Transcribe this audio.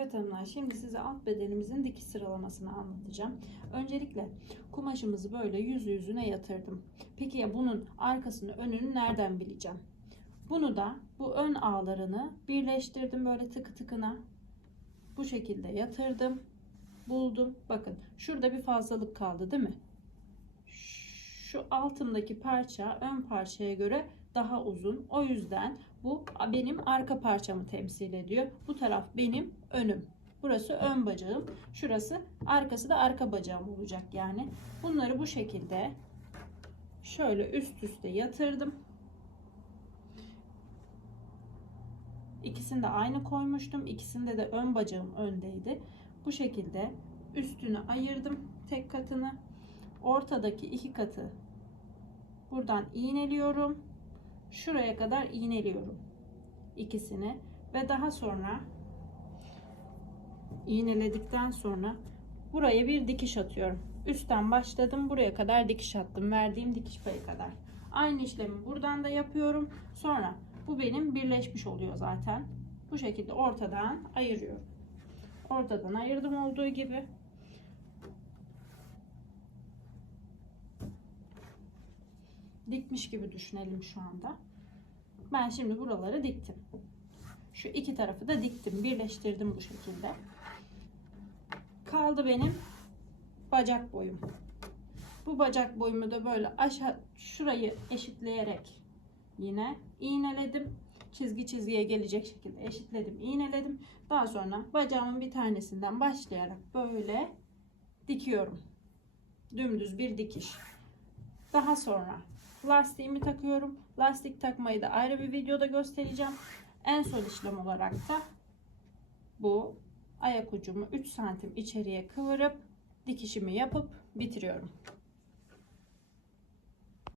Evet hanımlar şimdi size alt bedenimizin dikiş sıralamasını anlatacağım. Öncelikle kumaşımızı böyle yüzü yüzüne yatırdım. Peki ya bunun arkasını önünü nereden bileceğim? Bunu da bu ön ağlarını birleştirdim böyle tıkı tıkına. Bu şekilde yatırdım. Buldum. Bakın şurada bir fazlalık kaldı değil mi? Şu altımdaki parça ön parçaya göre daha uzun. O yüzden bu benim arka parçamı temsil ediyor. Bu taraf benim önüm. Burası ön bacağım. Şurası arkası da arka bacağım olacak yani. Bunları bu şekilde şöyle üst üste yatırdım. İkisini de aynı koymuştum. İkisinde de ön bacağım öndeydi. Bu şekilde üstünü ayırdım tek katını. Ortadaki iki katı buradan iğneliyorum. Şuraya kadar iğneliyorum ikisini ve daha sonra iğneledikten sonra buraya bir dikiş atıyorum. Üstten başladım buraya kadar dikiş attım verdiğim dikiş payı kadar. Aynı işlemi buradan da yapıyorum. Sonra bu benim birleşmiş oluyor zaten. Bu şekilde ortadan ayırıyorum. Ortadan ayırdım olduğu gibi. Dikmiş gibi düşünelim şu anda. Ben şimdi buraları diktim. Şu iki tarafı da diktim. Birleştirdim bu şekilde. Kaldı benim bacak boyum. Bu bacak boyumu da böyle aşağı şurayı eşitleyerek yine iğneledim. Çizgi çizgiye gelecek şekilde eşitledim, iğneledim. Daha sonra bacağımın bir tanesinden başlayarak böyle dikiyorum. Dümdüz bir dikiş. Daha sonra lastiğimi takıyorum. Lastik takmayı da ayrı bir videoda göstereceğim. En son işlem olarak da bu ayak ucumu 3 santim içeriye kıvırıp dikişimi yapıp bitiriyorum.